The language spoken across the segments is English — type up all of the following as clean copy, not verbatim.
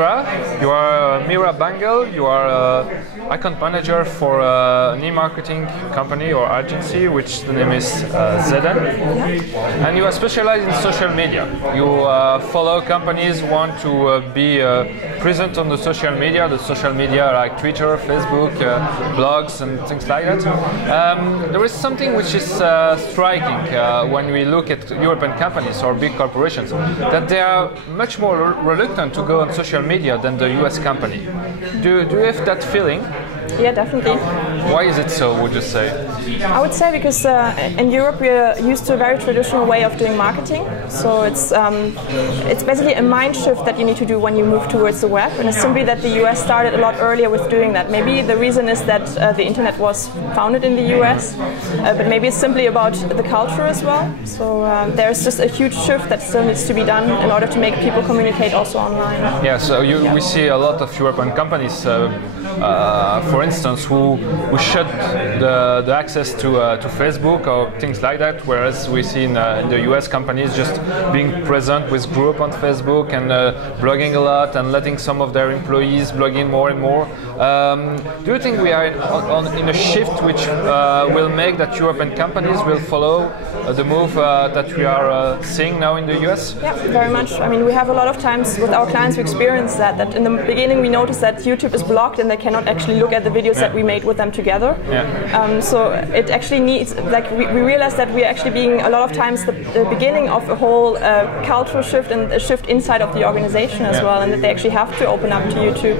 Mira. You are Mira Bangle. You are account manager for an e-marketing company or agency, which the name is Zeden. And you are specialized in social media. You follow companies who want to be present on the social media like Twitter, Facebook, blogs, and things like that. There is something which is striking when we look at European companies or big corporations, that they are much more reluctant to go on social media than the US company. Do you have that feeling? Yeah, definitely. Why is it so, would you say? I would say because in Europe we are used to a very traditional way of doing marketing. So it's basically a mind shift that you need to do when you move towards the web. And it's simply that the US started a lot earlier with doing that. Maybe the reason is that the internet was founded in the US, but maybe it's simply about the culture as well. So there's just a huge shift that still needs to be done in order to make people communicate also online. Yeah, so we see a lot of European companies, for instance, who shut the access to Facebook or things like that, whereas we see in the US companies just being present with group on Facebook and blogging a lot and letting some of their employees blogging more and more. Do you think we are in a shift which will make that European companies will follow the move that we are seeing now in the US? Yeah, very much. I mean, we have a lot of times with our clients we experience that in the beginning we notice that YouTube is blocked and they cannot actually look at the videos that we made with them together. Yeah. So it actually needs, like we realize that we are actually being a lot of times the beginning of a whole cultural shift and a shift inside of the organization as well, and that they actually have to open up to YouTube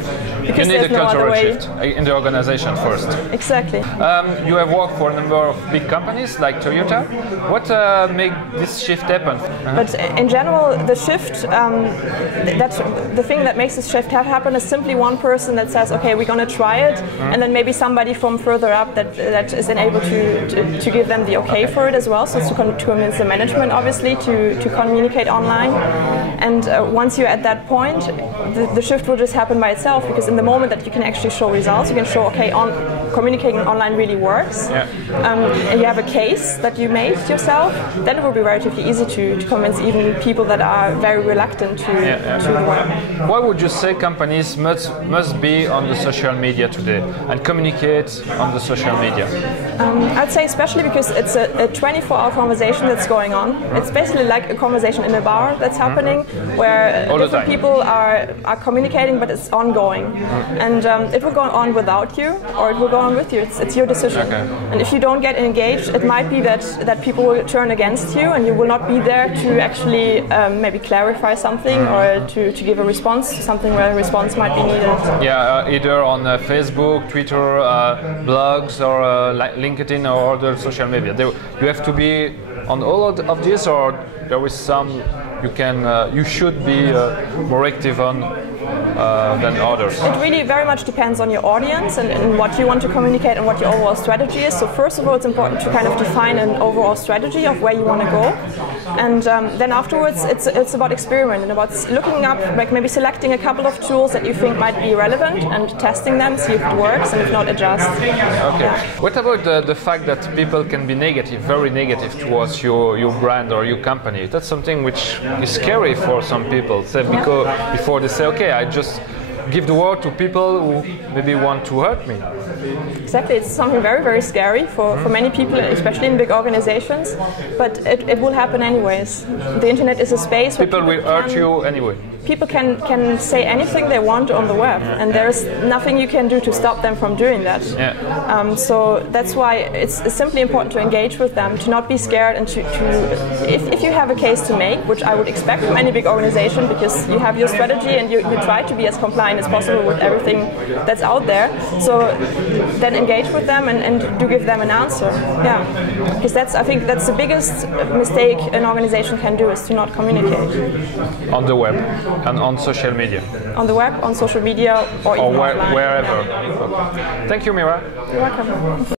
because you need there's no other way. Shift in the organization first. Exactly. You have worked for a number of big companies like Toyota. What made this shift happen? But in general, the shift, the thing that makes this shift happen is simply one person that says, okay, we're going to try it, and then maybe somebody from further up that is then able to give them the okay for it as well, so to convince the management obviously to communicate online. And once you're at that point, the shift will just happen by itself, because in the moment that you can actually show results, you can show, okay, communicating online really works, and you have a case that you made yourself, then it will be relatively easy to convince even people that are very reluctant to the web. Why would you say companies must be on the social media today and communicate on the social media? I'd say especially because it's a 24-hour conversation that's going on. It's basically like a conversation in a bar that's happening, where different people are communicating, but it's ongoing. And it will go on without you, or it will go on with you. It's your decision. Okay. And if you don't get engaged, it might be that people will turn against you, and you will not be there to actually maybe clarify something or to give a response to something where a response might be needed. Yeah, either on Facebook, Twitter, blogs, or LinkedIn or other social media. You have to be on all of these, or there is some you should be more active on than others? It really very much depends on your audience and what you want to communicate and what your overall strategy is. So first of all, it's important to kind of define an overall strategy of where you want to go, and then afterwards it's about experiment and about looking up, like maybe selecting a couple of tools that you think might be relevant and testing them, see if it works, and if not, adjust. Okay. Yeah. What about the fact that people can be negative, very negative towards your brand or your company? That's something which is scary for some people. Before they say, okay, I just give the word to people who maybe want to hurt me. Exactly, it's something very, very scary for many people, especially in big organizations, but it will happen anyways. The internet is a space where people will hurt you anyway. People can say anything they want on the web, and there's nothing you can do to stop them from doing that. Yeah. So that's why it's simply important to engage with them, to not be scared, and if you have a case to make, which I would expect from any big organization, because you have your strategy and you try to be as compliant as possible with everything that's out there, so then engage with them and do give them an answer. Yeah, because I think that's the biggest mistake an organization can do, is to not communicate. On the web. And on social media? On the web, on social media, or even offline. Wherever. Okay. Thank you, Mira. You're welcome.